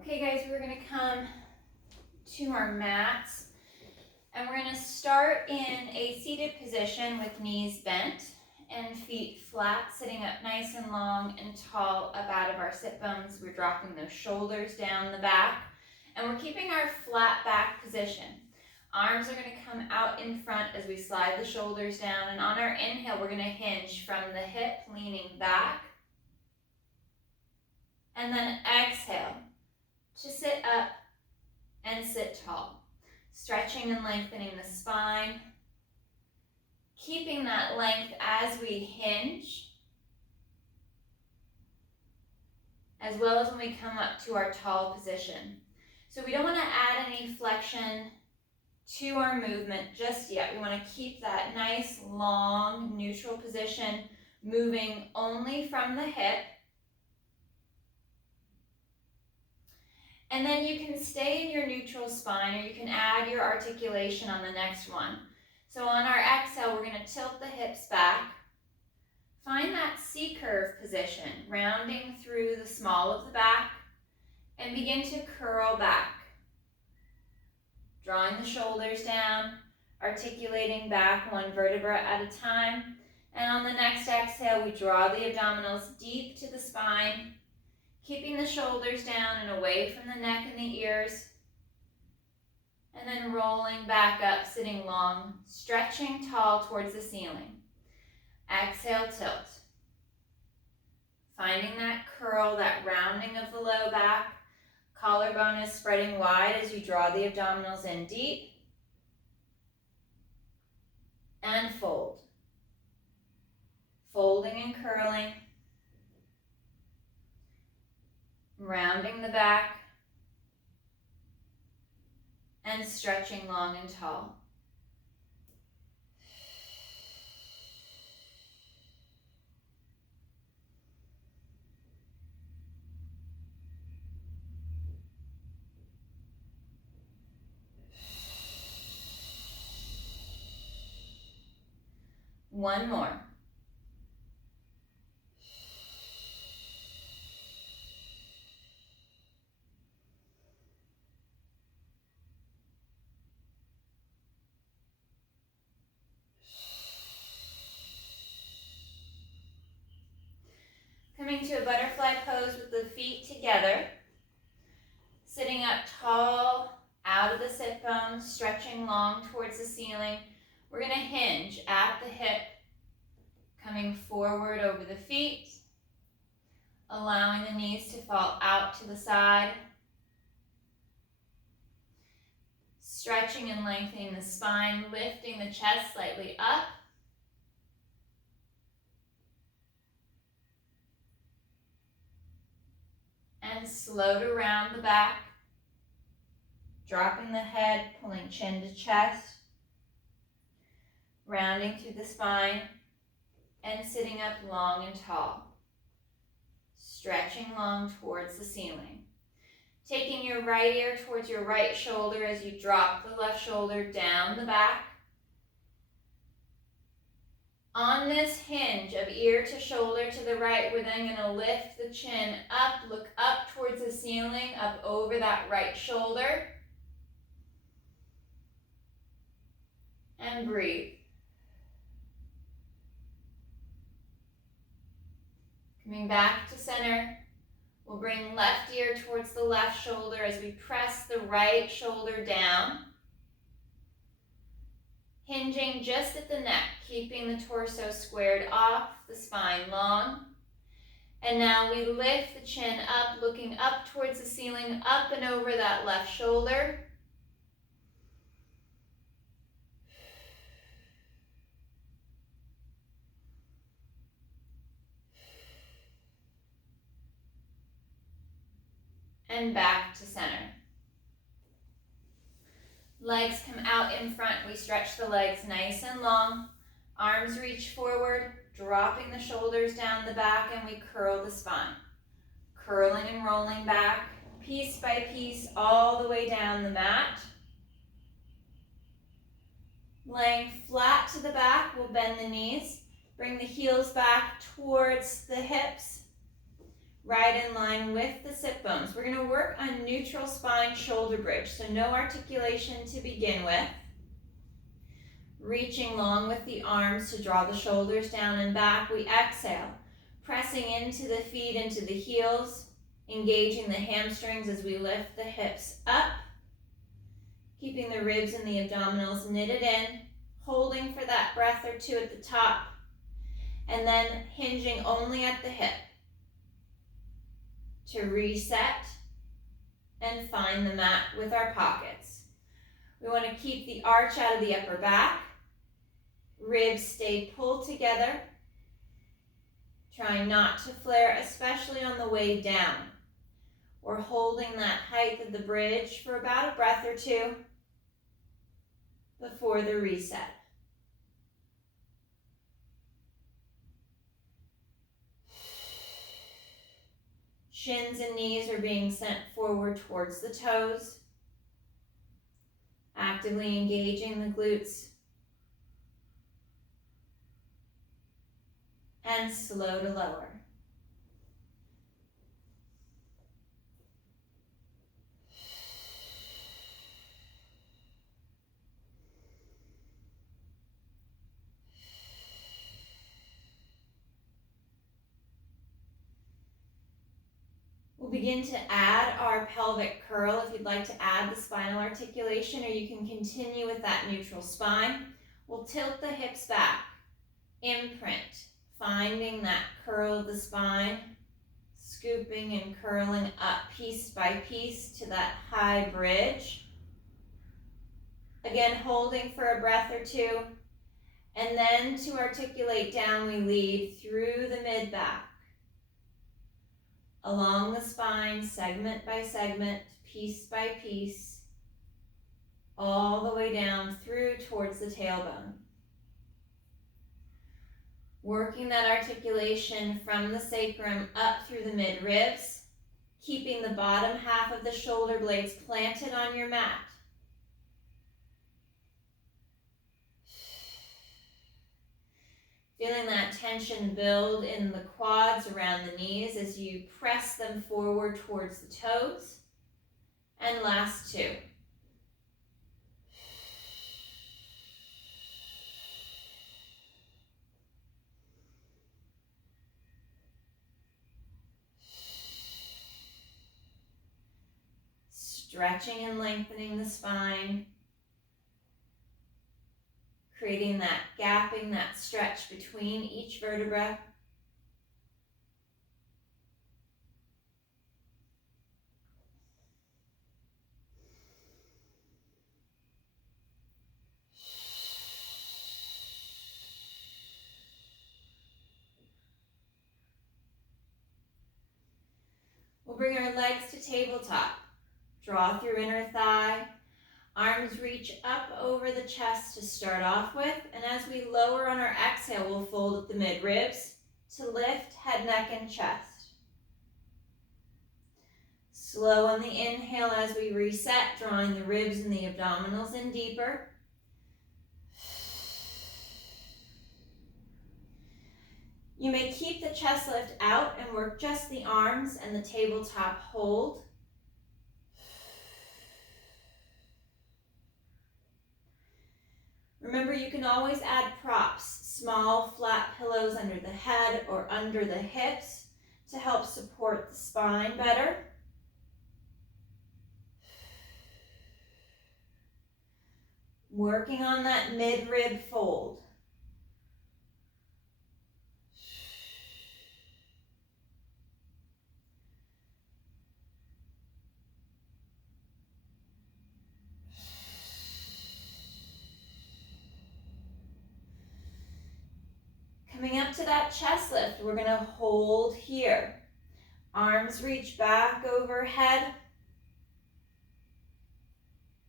Okay guys, we're gonna come to our mats and we're gonna start in a seated position with knees bent and feet flat, sitting up nice and long and tall up out of our sit bones. We're dropping those shoulders down the back and we're keeping our flat back position. Arms are gonna come out in front as we slide the shoulders down, and on our inhale, we're gonna hinge from the hip, leaning back, and then exhale to sit up and sit tall, stretching and lengthening the spine, keeping that length as we hinge, as well as when we come up to our tall position. So we don't want to add any flexion to our movement just yet. We want to keep that nice, long, neutral position, moving only from the hip. And then you can stay in your neutral spine, or you can add your articulation on the next one. So on our exhale, we're going to tilt the hips back. Find that C-curve position, rounding through the small of the back, and begin to curl back. Drawing the shoulders down, articulating back one vertebra at a time. And on the next exhale, we draw the abdominals deep to the spine, keeping the shoulders down and away from the neck and the ears. And then rolling back up, sitting long, stretching tall towards the ceiling. Exhale, tilt. Finding that curl, that rounding of the low back. Collarbone is spreading wide as you draw the abdominals in deep. And fold. Folding and curling. Rounding the back. And stretching long and tall. One more. Coming to a butterfly pose with the feet together. Sitting up tall, out of the sit bones, stretching long towards the ceiling. We're going to hinge at the hip, coming forward over the feet, allowing the knees to fall out to the side. Stretching and lengthening the spine, lifting the chest slightly up. And slow to round the back, dropping the head, pulling chin to chest, rounding through the spine, and sitting up long and tall, stretching long towards the ceiling. Taking your right ear towards your right shoulder as you drop the left shoulder down the back. On this hinge of ear to shoulder to the right, we're then going to lift the chin up, look up towards the ceiling, up over that right shoulder. And breathe. Coming back to center, we'll bring left ear towards the left shoulder as we press the right shoulder down. Hinging just at the neck, keeping the torso squared off, the spine long. And now we lift the chin up, looking up towards the ceiling, up and over that left shoulder. And back to center. Legs come out in front. We stretch the legs nice and long. Arms reach forward, dropping the shoulders down the back, and we curl the spine. Curling and rolling back, piece by piece, all the way down the mat. Laying flat to the back, we'll bend the knees. Bring the heels back towards the hips. right in line with the sit bones. We're going to work on neutral spine shoulder bridge, so no articulation to begin with. Reaching long with the arms to draw the shoulders down and back. We exhale, pressing into the feet, into the heels, engaging the hamstrings as we lift the hips up, keeping the ribs and the abdominals knitted in, holding for that breath or two at the top, and then hinging only at the hip to reset and find the mat with our pockets. We want to keep the arch out of the upper back. Ribs stay pulled together. Trying not to flare, especially on the way down. We're holding that height of the bridge for about a breath or two before the reset. Shins and knees are being sent forward towards the toes, actively engaging the glutes, and slow to lower. We'll begin to add our pelvic curl if you'd like to add the spinal articulation, or you can continue with that neutral spine. We'll tilt the hips back, imprint, finding that curl of the spine, scooping and curling up piece by piece to that high bridge. Again, holding for a breath or two, and then to articulate down, we lead through the mid-back, along the spine, segment by segment, piece by piece, all the way down through towards the tailbone. Working that articulation from the sacrum up through the mid-ribs, keeping the bottom half of the shoulder blades planted on your mat. Feeling that tension build in the quads around the knees as you press them forward towards the toes. And last two. Stretching and lengthening the spine. Creating that gapping, that stretch between each vertebra. We'll bring our legs to tabletop. Draw through inner thigh. Arms reach up over the chest to start off with, and as we lower on our exhale, we'll fold at the mid-ribs to lift head, neck, and chest. Slow on the inhale as we reset, drawing the ribs and the abdominals in deeper. You may keep the chest lift out and work just the arms and the tabletop hold. Remember, you can always add props, small flat pillows under the head or under the hips to help support the spine better. Working on that mid-rib fold. Coming up to that chest lift, we're going to hold here. Arms reach back overhead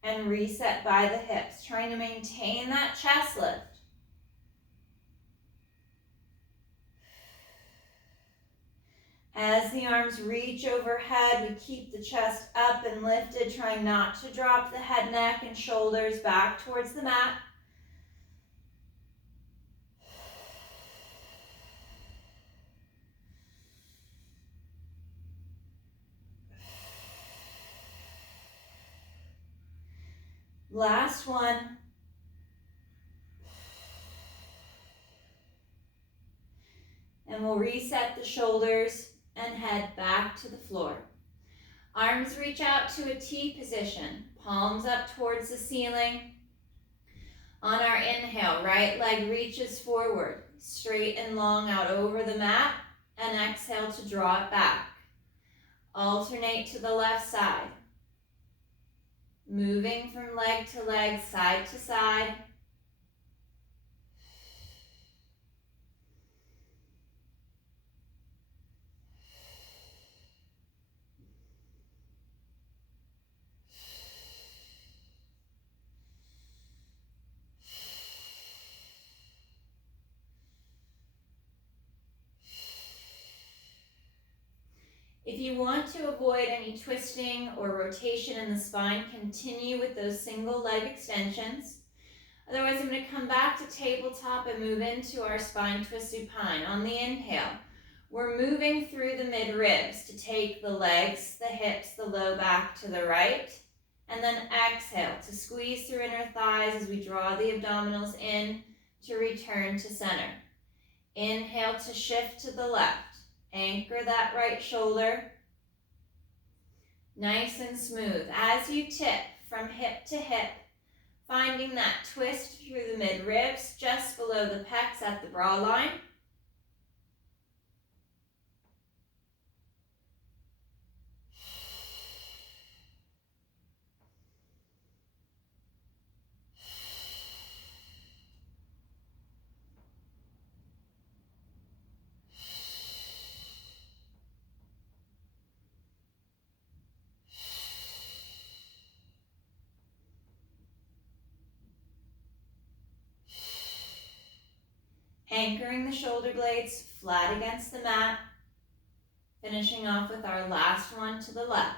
and reset by the hips, trying to maintain that chest lift. As the arms reach overhead, we keep the chest up and lifted, trying not to drop the head, neck, and shoulders back towards the mat. Last one. And we'll reset the shoulders and head back to the floor. Arms reach out to a T position, palms up towards the ceiling. On our inhale, right leg reaches forward, straight and long out over the mat, and exhale to draw it back. Alternate to the left side. Moving from leg to leg, side to side. If you want to avoid any twisting or rotation in the spine, continue with those single leg extensions. Otherwise, I'm going to come back to tabletop and move into our spine twist supine. On the inhale, we're moving through the mid-ribs to take the legs, the hips, the low back to the right. And then exhale to squeeze through inner thighs as we draw the abdominals in to return to center. Inhale to shift to the left. Anchor that right shoulder. Nice and smooth. As you tip from hip to hip, finding that twist through the mid-ribs, just below the pecs at the bra line. Anchoring the shoulder blades flat against the mat. Finishing off with our last one to the left.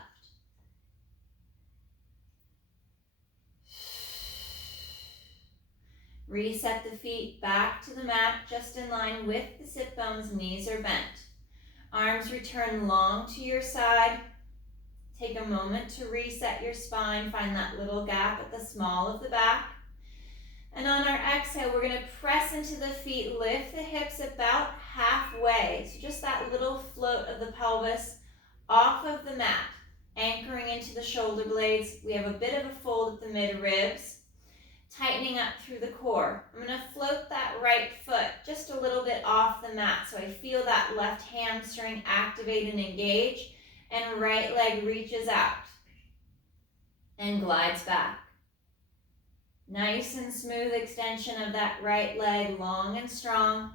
Reset the feet back to the mat, just in line with the sit bones, knees are bent. Arms return long to your side. Take a moment to reset your spine, find that little gap at the small of the back. And on our exhale, we're going to press into the feet, lift the hips about halfway. So just that little float of the pelvis off of the mat, anchoring into the shoulder blades. We have a bit of a fold at the mid-ribs, tightening up through the core. I'm going to float that right foot just a little bit off the mat so I feel that left hamstring activate and engage, and right leg reaches out and glides back. Nice and smooth extension of that right leg, long and strong.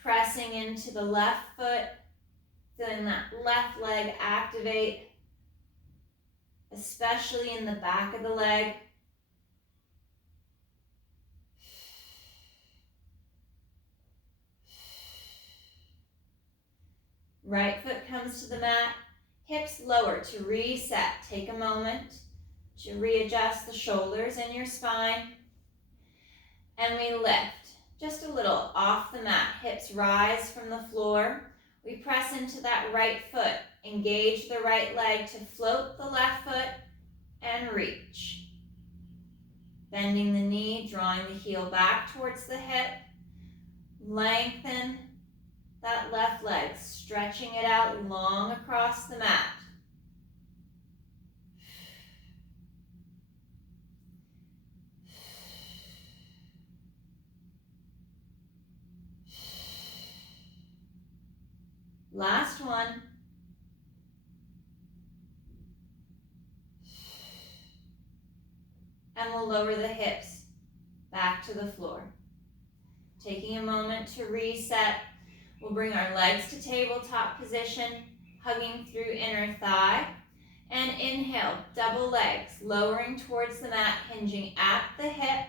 Pressing into the left foot, feeling that left leg activate, especially in the back of the leg. Right foot comes to the mat, hips lower to reset. Take a moment to readjust the shoulders and your spine. And we lift just a little off the mat. Hips rise from the floor. We press into that right foot. Engage the right leg to float the left foot and reach. Bending the knee, drawing the heel back towards the hip. Lengthen that left leg, stretching it out long across the mat. Last one. And we'll lower the hips back to the floor. Taking a moment to reset, we'll bring our legs to tabletop position, hugging through inner thigh. And inhale, double legs, lowering towards the mat, hinging at the hip.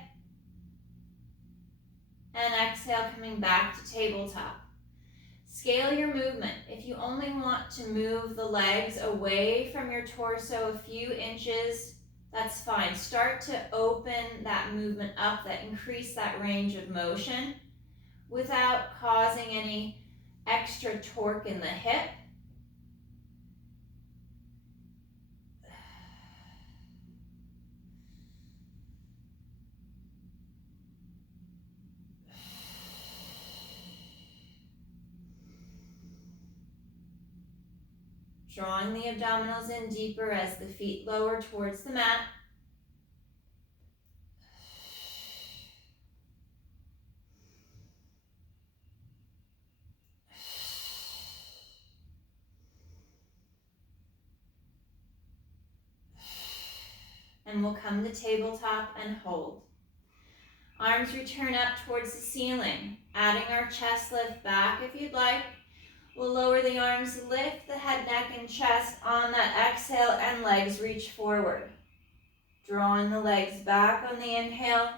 And exhale, coming back to tabletop. Scale your movement. If you only want to move the legs away from your torso a few inches, that's fine. Start to open that movement up, that increase that range of motion without causing any extra torque in the hip. Drawing the abdominals in deeper as the feet lower towards the mat. And we'll come to tabletop and hold. Arms return up towards the ceiling, adding our chest lift back if you'd like. We'll lower the arms, lift the head, neck, and chest on that exhale, and legs reach forward. Drawing the legs back on the inhale.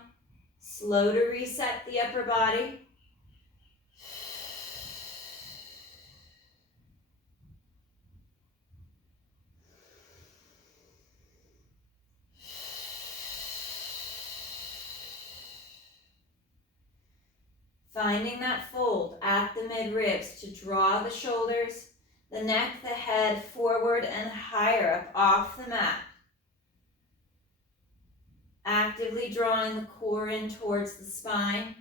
Slow to reset the upper body. Finding that fold at the mid-ribs to draw the shoulders, the neck, the head forward and higher up off the mat. Actively drawing the core in towards the spine.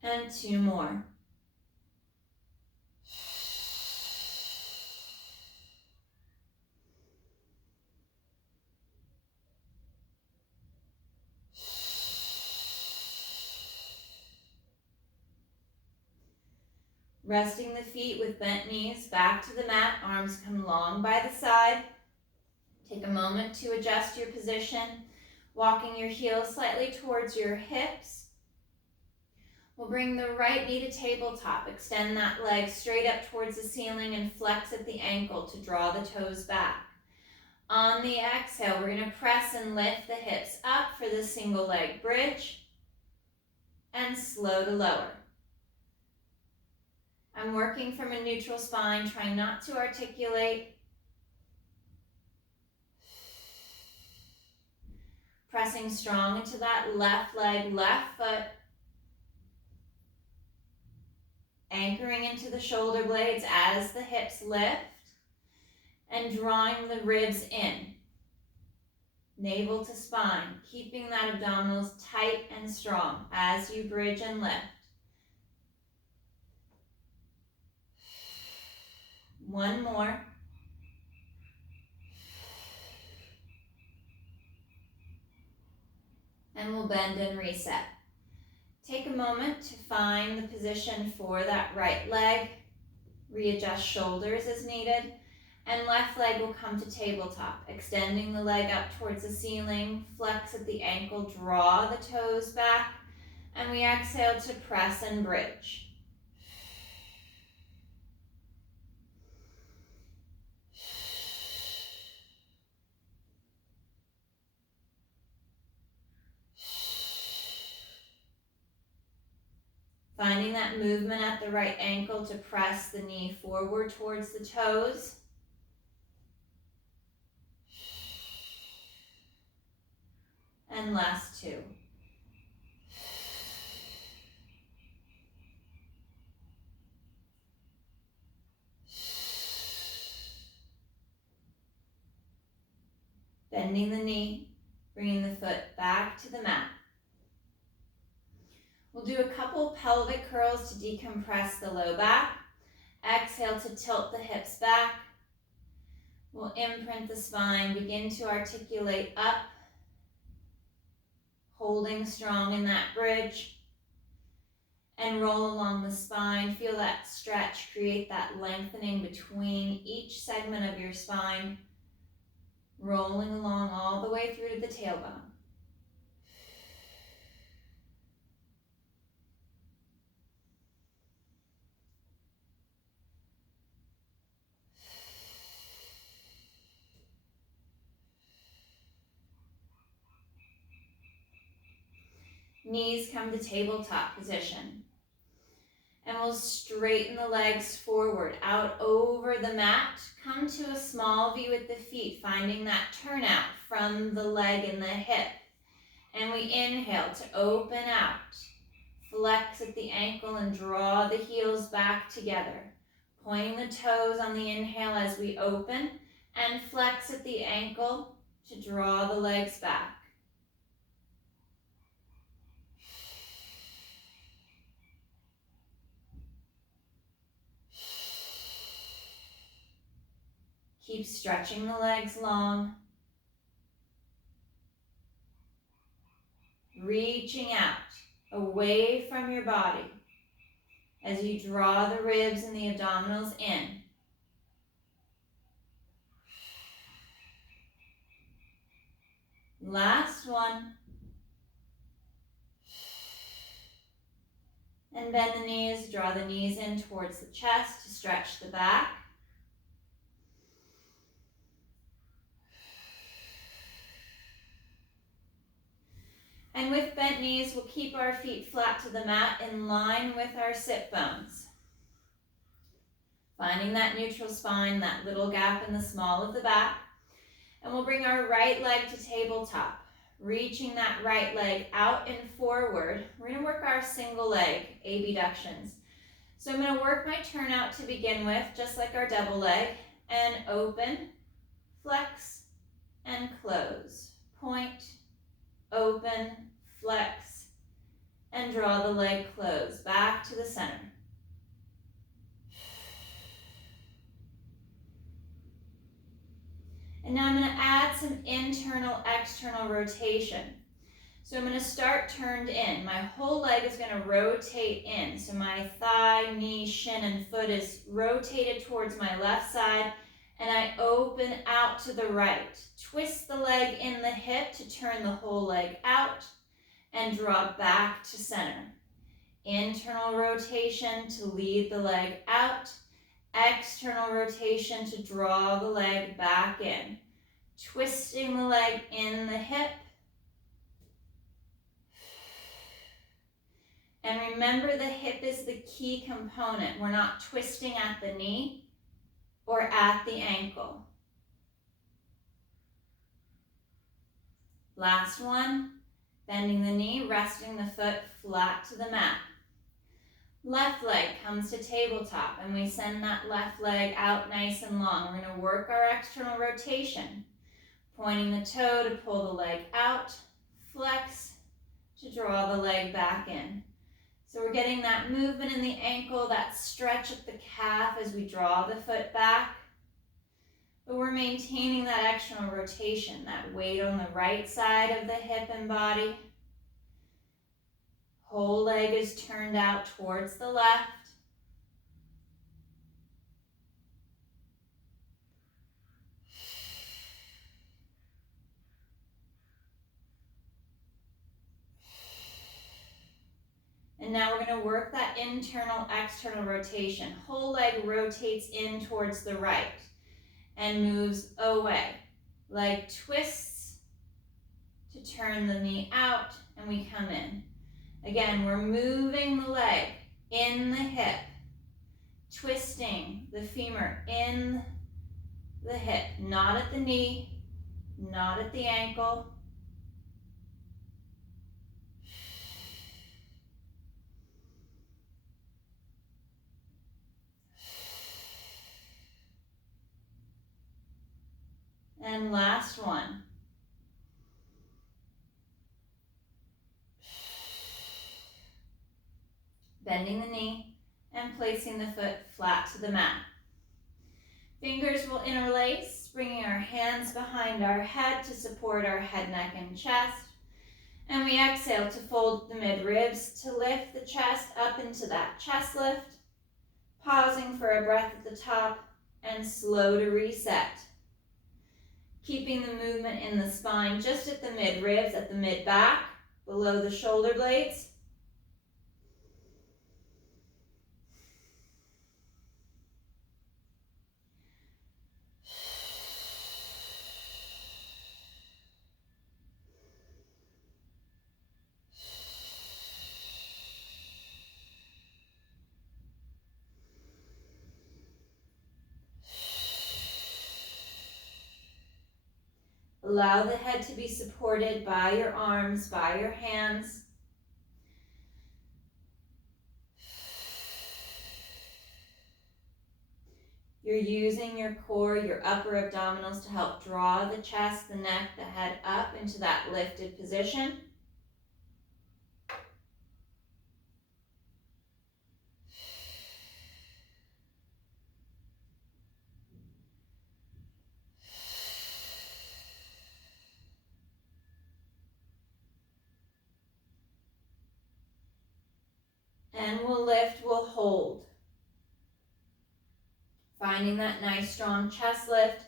And 2 more. Resting the feet with bent knees back to the mat, arms come long by the side. Take a moment to adjust your position, walking your heels slightly towards your hips. We'll bring the right knee to tabletop. Extend that leg straight up towards the ceiling and flex at the ankle to draw the toes back. On the exhale, we're going to press and lift the hips up for the single leg bridge and slow to lower. I'm working from a neutral spine, trying not to articulate. Pressing strong into that left leg, left foot. Anchoring into the shoulder blades as the hips lift. And drawing the ribs in. Navel to spine, keeping that abdominals tight and strong as you bridge and lift. One more. And we'll bend and reset. Take a moment to find the position for that right leg. Readjust shoulders as needed. And left leg will come to tabletop, extending the leg up towards the ceiling, flex at the ankle, draw the toes back, and we exhale to press and bridge. Finding that movement at the right ankle to press the knee forward towards the toes. And last 2. Bending the knee, bringing the foot back to the mat. We'll do a couple pelvic curls to decompress the low back. Exhale to tilt the hips back. We'll imprint the spine, begin to articulate up. Holding strong in that bridge. And roll along the spine. Feel that stretch, create that lengthening between each segment of your spine. Rolling along all the way through to the tailbone. Knees come to tabletop position. And we'll straighten the legs forward, out over the mat. Come to a small V with the feet, finding that turnout from the leg and the hip. And we inhale to open out. flex at the ankle and draw the heels back together. Pointing the toes on the inhale as we open and flex at the ankle to draw the legs back. Keep stretching the legs long. Reaching out away from your body as you draw the ribs and the abdominals in. Last one. And bend the knees, draw the knees in towards the chest to stretch the back. And with bent knees, we'll keep our feet flat to the mat in line with our sit bones. Finding that neutral spine, that little gap in the small of the back. And we'll bring our right leg to tabletop. Reaching that right leg out and forward. We're going to work our single leg abductions. So I'm going to work my turnout to begin with, just like our double leg. And open, flex, and close. Point, open, flex, and draw the leg close back to the center. And now I'm going to add some internal, external rotation. So I'm going to start turned in. My whole leg is going to rotate in. So my thigh, knee, shin, and foot is rotated towards my left side, and I open out to the right. Twist the leg in the hip to turn the whole leg out and draw back to center. Internal rotation to lead the leg out. External rotation to draw the leg back in. Twisting the leg in the hip. And remember, the hip is the key component. We're not twisting at the knee or at the ankle. Last one, bending the knee, resting the foot flat to the mat. Left leg comes to tabletop, and we send that left leg out nice and long. We're going to work our external rotation, pointing the toe to pull the leg out, flex to draw the leg back in. So we're getting that movement in the ankle, that stretch at the calf as we draw the foot back. But we're maintaining that external rotation, that weight on the right side of the hip and body. Whole leg is turned out towards the left. And now we're going to work that internal, external rotation. Whole leg rotates in towards the right and moves away. Leg twists to turn the knee out, and we come in. Again, we're moving the leg in the hip, twisting the femur in the hip, not at the knee, not at the ankle. And last one. Bending the knee and placing the foot flat to the mat. Fingers will interlace, bringing our hands behind our head to support our head, neck, and chest. And we exhale to fold the mid-ribs to lift the chest up into that chest lift. Pausing for a breath at the top and slow to reset. Keeping the movement in the spine just at the mid-ribs, at the mid-back, below the shoulder blades. Allow the head to be supported by your arms, by your hands. You're using your core, your upper abdominals to help draw the chest, the neck, the head up into that lifted position. And we'll lift, we'll hold. Finding that nice strong chest lift.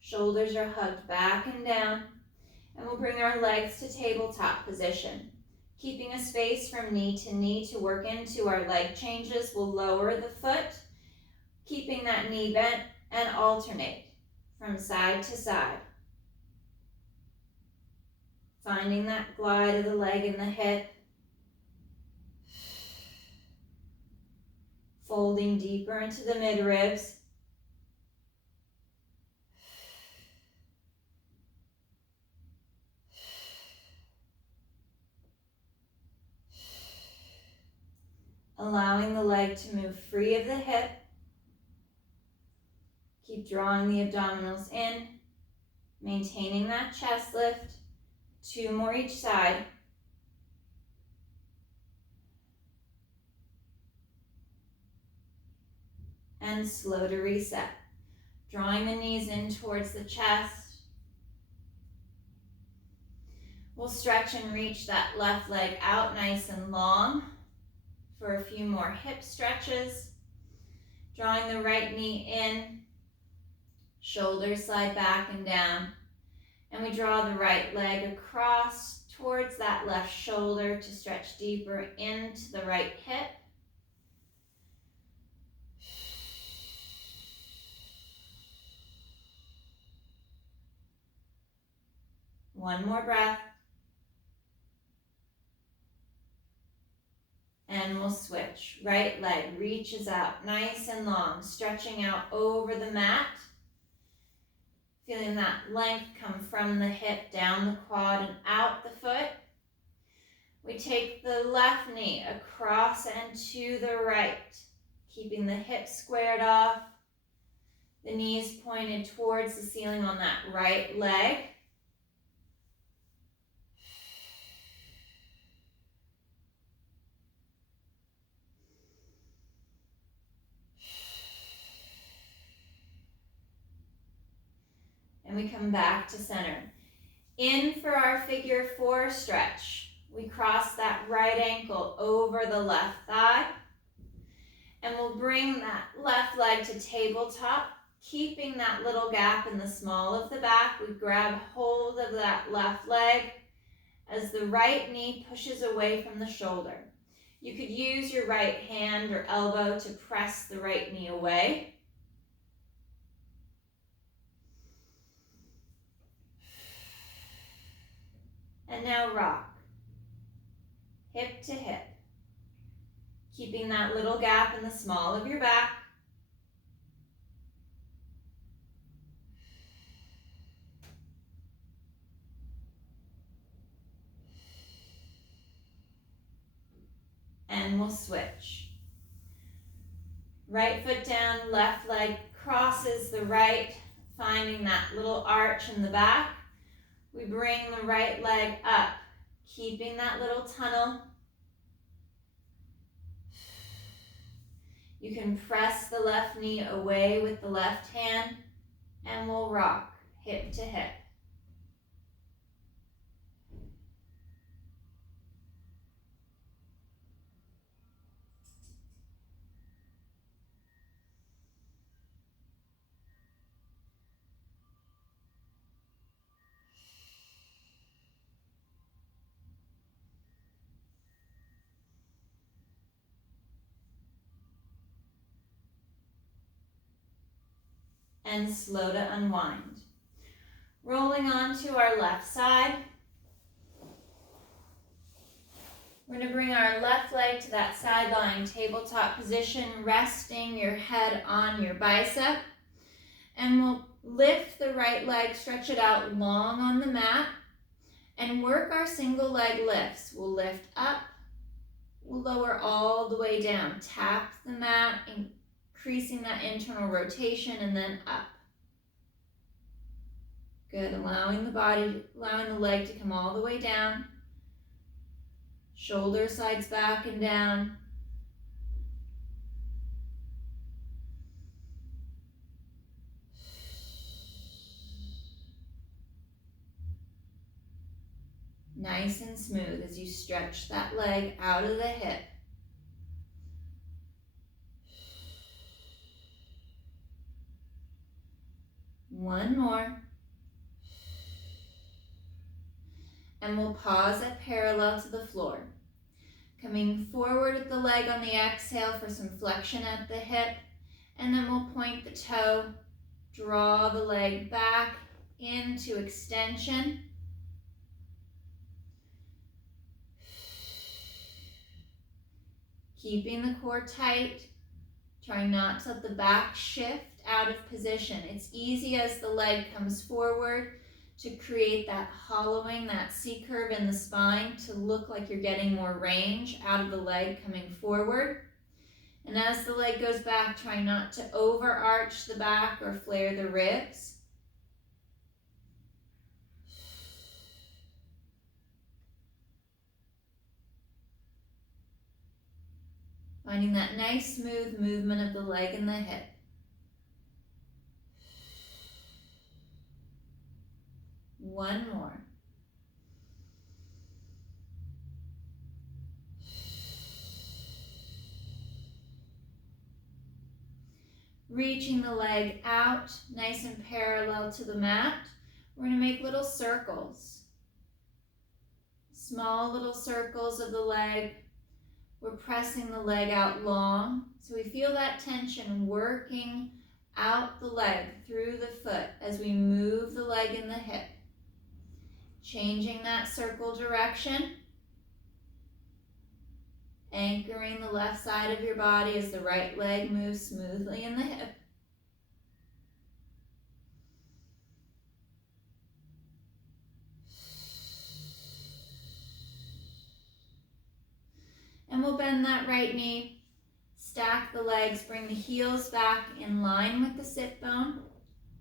Shoulders are hugged back and down. And we'll bring our legs to tabletop position. Keeping a space from knee to work into our leg changes. We'll lower the foot, keeping that knee bent, and alternate from side to side. Finding that glide of the leg and the hip. Folding deeper into the mid-ribs. Allowing the leg to move free of the hip. Keep drawing the abdominals in, maintaining that chest lift. 2 more each side. And slow to reset. Drawing the knees in towards the chest. We'll stretch and reach that left leg out nice and long for a few more hip stretches. Drawing the right knee in. Shoulders slide back and down. And we draw the right leg across towards that left shoulder to stretch deeper into the right hip. One more breath. And we'll switch. Right leg reaches out nice and long, stretching out over the mat. Feeling that length come from the hip, down the quad, and out the foot. We take the left knee across and to the right, keeping the hips squared off, the knees pointed towards the ceiling on that right leg. And we come back to center. In for our figure 4 stretch. We cross that right ankle over the left thigh. And we'll bring that left leg to tabletop, keeping that little gap in the small of the back. We grab hold of that left leg as the right knee pushes away from the shoulder. You could use your right hand or elbow to press the right knee away. And now rock, hip to hip, keeping that little gap in the small of your back. And we'll switch. Right foot down, left leg crosses the right, finding that little arch in the back. We bring the right leg up, keeping that little tunnel. You can press the left knee away with the left hand, and we'll rock hip to hip. And slow to unwind. Rolling on to our left side. We're going to bring our left leg to that side lying tabletop position, resting your head on your bicep. And we'll lift the right leg, stretch it out long on the mat, and work our single leg lifts. We'll lift up, we'll lower all the way down. Tap the mat and increasing that internal rotation and then up. Good, allowing the leg to come all the way down. Shoulder sides back and down. Nice and smooth as you stretch that leg out of the hip. One more. And we'll pause at parallel to the floor. Coming forward with the leg on the exhale for some flexion at the hip. And then we'll point the toe, draw the leg back into extension. Keeping the core tight. Try not to let the back shift out of position. It's easy as the leg comes forward to create that hollowing, that C curve in the spine to look like you're getting more range out of the leg coming forward. And as the leg goes back, try not to overarch the back or flare the ribs. Finding that nice smooth movement of the leg and the hip. One more. Reaching the leg out, nice and parallel to the mat. We're going to make little circles. Small little circles of the leg. We're pressing the leg out long. So we feel that tension working out the leg through the foot as we move the leg and the hip. Changing that circle direction. Anchoring the left side of your body as the right leg moves smoothly in the hip. And we'll bend that right knee, stack the legs, bring the heels back in line with the sit bone.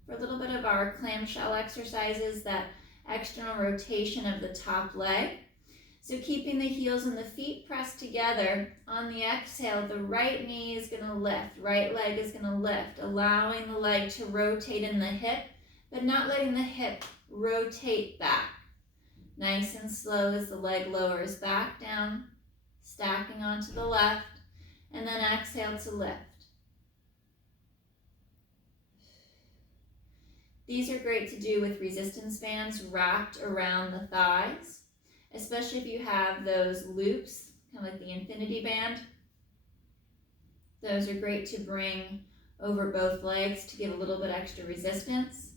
For a little bit of our clamshell exercises, that external rotation of the top leg. So keeping the heels and the feet pressed together, on the exhale, the right knee is going to lift, right leg is going to lift, allowing the leg to rotate in the hip, but not letting the hip rotate back. Nice and slow as the leg lowers back down, stacking onto the left, and then exhale to lift. These are great to do with resistance bands wrapped around the thighs, especially if you have those loops, kind of like the infinity band. Those are great to bring over both legs to give a little bit extra resistance.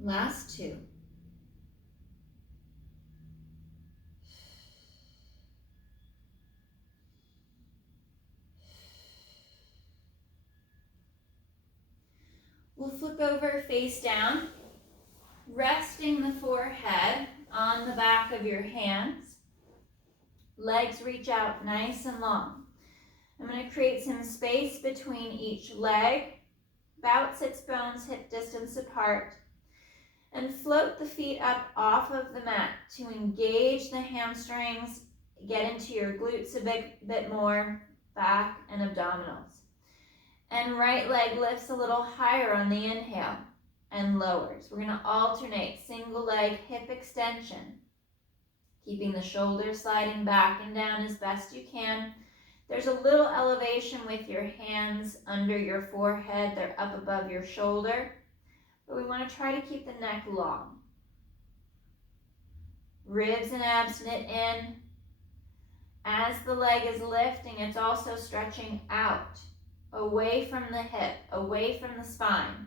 Last two. We'll flip over face down, resting the forehead on the back of your hands. Legs reach out nice and long. I'm going to create some space between each leg, about sits bones hip distance apart, and float the feet up off of the mat to engage the hamstrings, get into your glutes a bit more, back and abdominals. And right leg lifts a little higher on the inhale and lowers. We're going to alternate single leg hip extension, keeping the shoulders sliding back and down as best you can. There's a little elevation with your hands under your forehead. They're up above your shoulder, but we want to try to keep the neck long. Ribs and abs knit in. As the leg is lifting, it's also stretching out, away from the hip, away from the spine.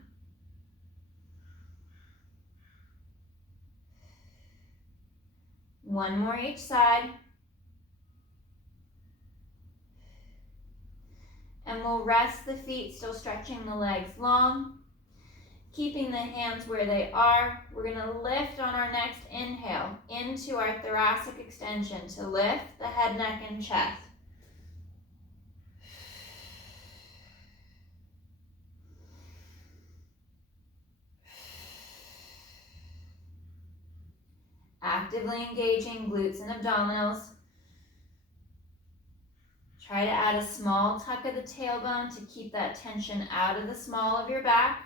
One more each side. And we'll rest the feet, still stretching the legs long, keeping the hands where they are. We're going to lift on our next inhale into our thoracic extension to lift the head, neck, and chest. Actively engaging glutes and abdominals. Try to add a small tuck of the tailbone to keep that tension out of the small of your back.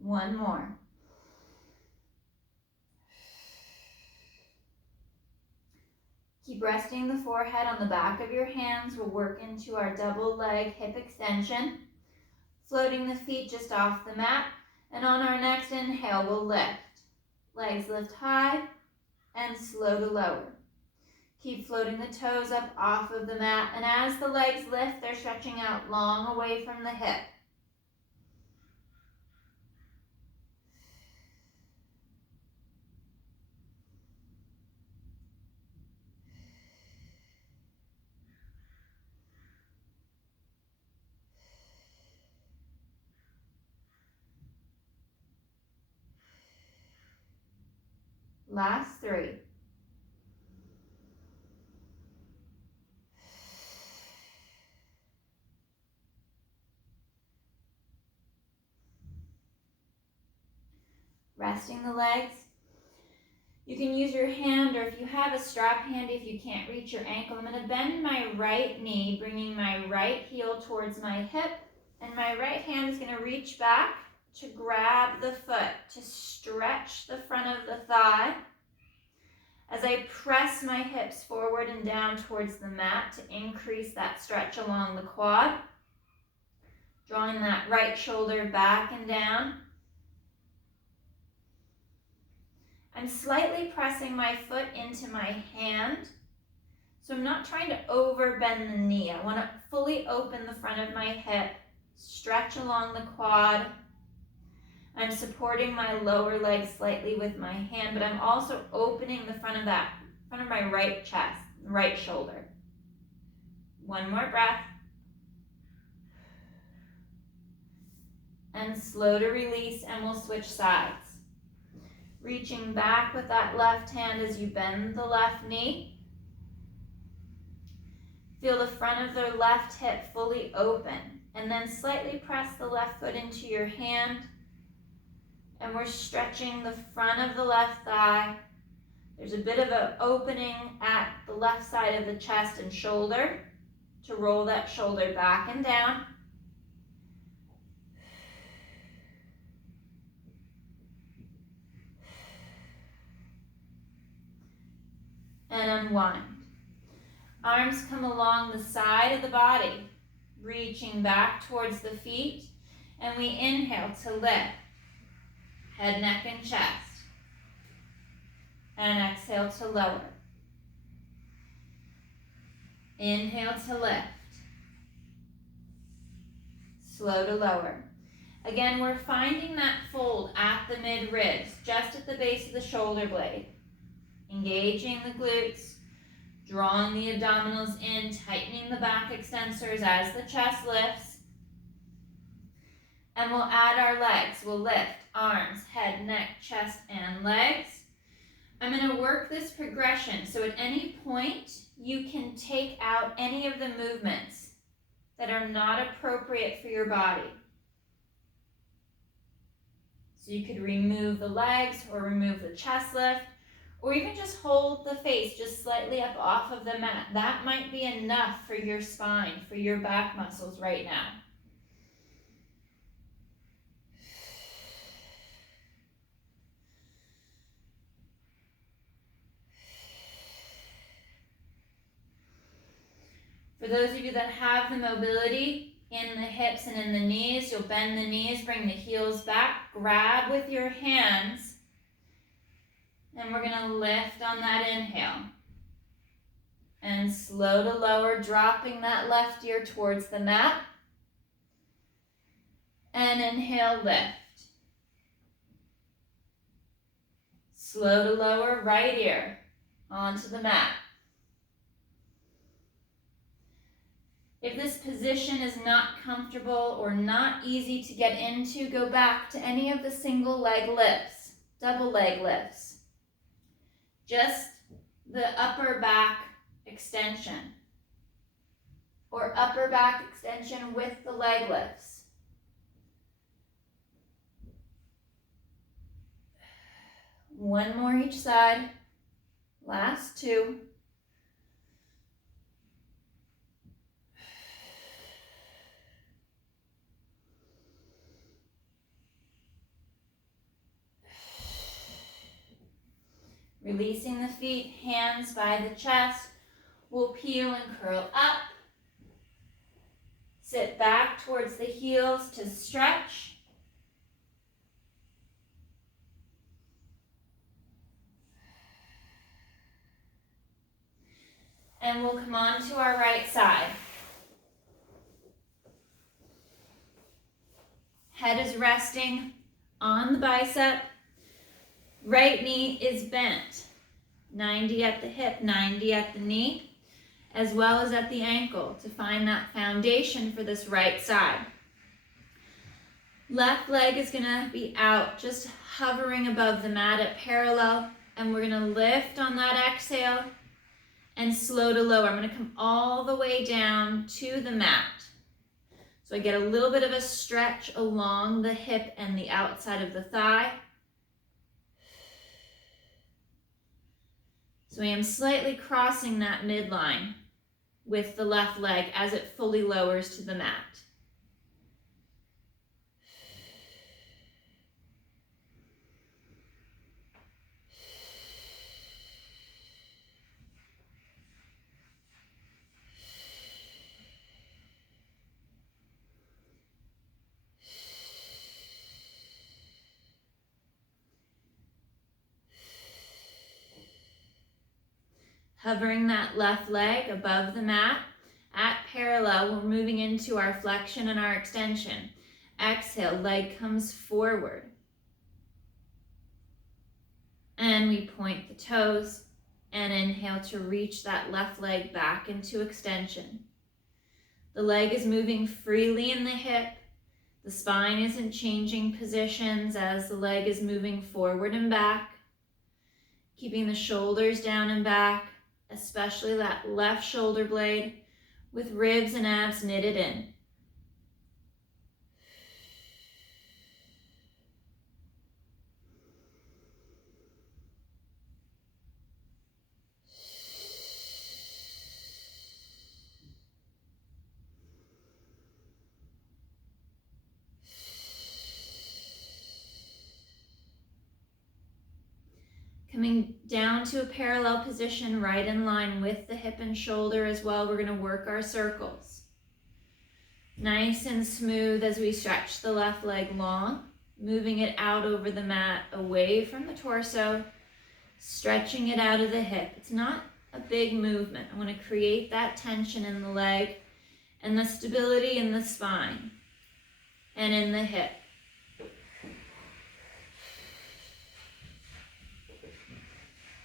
One more. Keep resting the forehead on the back of your hands. We'll work into our double leg hip extension, floating the feet just off the mat. And on our next inhale, we'll lift. Legs lift high and slow to lower. Keep floating the toes up off of the mat. And as the legs lift, they're stretching out long away from the hip. Last three. Resting the legs. You can use your hand, or if you have a strap handy, if you can't reach your ankle, I'm going to bend my right knee, bringing my right heel towards my hip, and my right hand is going to reach back to grab the foot, to stretch the front of the thigh as I press my hips forward and down towards the mat to increase that stretch along the quad, drawing that right shoulder back and down. I'm slightly pressing my foot into my hand, so I'm not trying to overbend the knee. I want to fully open the front of my hip, stretch along the quad. I'm supporting my lower leg slightly with my hand, but I'm also opening the front of my right chest, right shoulder. One more breath. And slow to release, and we'll switch sides. Reaching back with that left hand as you bend the left knee. Feel the front of the left hip fully open, and then slightly press the left foot into your hand. And we're stretching the front of the left thigh. There's a bit of an opening at the left side of the chest and shoulder to roll that shoulder back and down. And unwind. Arms come along the side of the body, reaching back towards the feet, and we inhale to lift, head, neck, and chest, and exhale to lower. Inhale to lift, slow to lower. Again, we're finding that fold at the mid-ribs, just at the base of the shoulder blade. Engaging the glutes, drawing the abdominals in, tightening the back extensors as the chest lifts. And we'll add our legs. We'll lift arms, head, neck, chest, and legs. I'm going to work this progression, so at any point, you can take out any of the movements that are not appropriate for your body. So you could remove the legs or remove the chest lift, or even just hold the face just slightly up off of the mat. That might be enough for your spine, for your back muscles right now. For those of you that have the mobility in the hips and in the knees, you'll bend the knees, bring the heels back, grab with your hands, and we're going to lift on that inhale. And slow to lower, dropping that left ear towards the mat. And inhale, lift. Slow to lower, right ear onto the mat. If this position is not comfortable or not easy to get into, go back to any of the single leg lifts, double leg lifts. Just the upper back extension or upper back extension with the leg lifts. One more each side. Last two. Releasing the feet, hands by the chest. We'll peel and curl up. Sit back towards the heels to stretch. And we'll come on to our right side. Head is resting on the bicep. Right knee is bent. 90 at the hip, 90 at the knee, as well as at the ankle to find that foundation for this right side. Left leg is gonna be out, just hovering above the mat at parallel, and we're gonna lift on that exhale and slow to lower. I'm gonna come all the way down to the mat. So I get a little bit of a stretch along the hip and the outside of the thigh. So I am slightly crossing that midline with the left leg as it fully lowers to the mat. Hovering that left leg above the mat at parallel, we're moving into our flexion and our extension. Exhale, leg comes forward. And we point the toes and inhale to reach that left leg back into extension. The leg is moving freely in the hip. The spine isn't changing positions as the leg is moving forward and back. Keeping the shoulders down and back, especially that left shoulder blade with ribs and abs knitted in. Coming down to a parallel position right in line with the hip and shoulder as well. We're going to work our circles. Nice and smooth as we stretch the left leg long, moving it out over the mat, away from the torso, stretching it out of the hip. It's not a big movement. I want to create that tension in the leg and the stability in the spine and in the hip.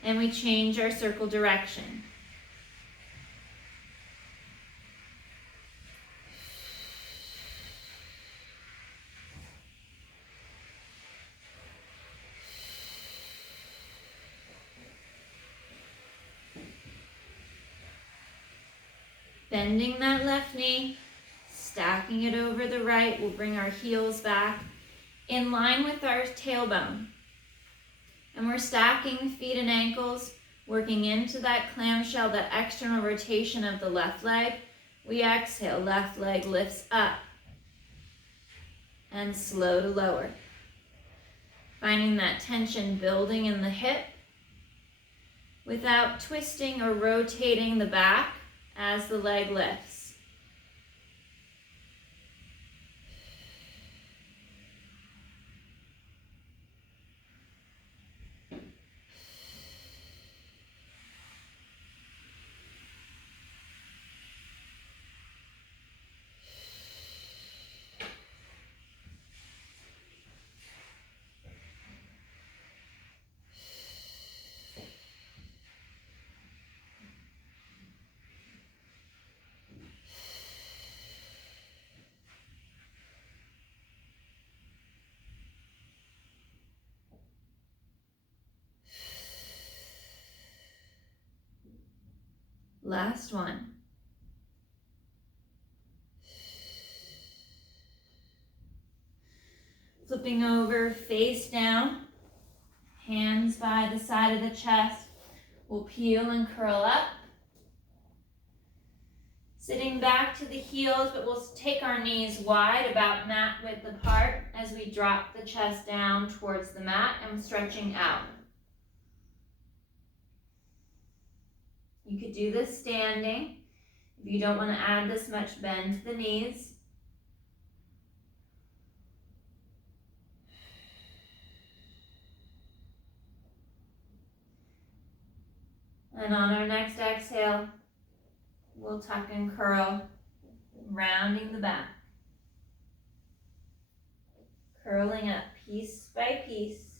And we change our circle direction. Bending that left knee, stacking it over the right. We'll bring our heels back in line with our tailbone. And we're stacking feet and ankles, working into that clamshell, that external rotation of the left leg. We exhale, left leg lifts up and slow to lower. Finding that tension building in the hip without twisting or rotating the back as the leg lifts. Last one. Flipping over, face down, hands by the side of the chest. We'll peel and curl up. Sitting back to the heels, but we'll take our knees wide, about mat width apart, as we drop the chest down towards the mat and stretching out. You could do this standing if you don't want to add this much bend to the knees. And on our next exhale, we'll tuck and curl, rounding the back. Curling up piece by piece.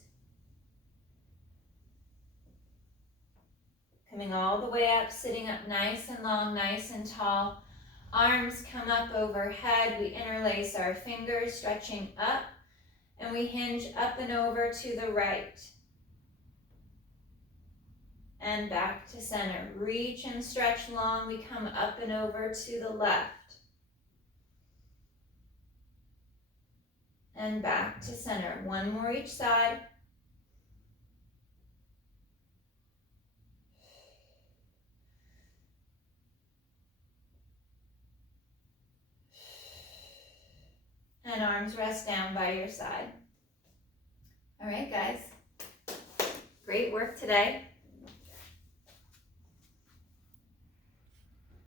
Coming all the way up, sitting up nice and long, nice and tall. Arms come up overhead. We interlace our fingers, stretching up. And we hinge up and over to the right. And back to center. Reach and stretch long. We come up and over to the left. And back to center. One more each side. And arms rest down by your side. All right, guys. Great work today.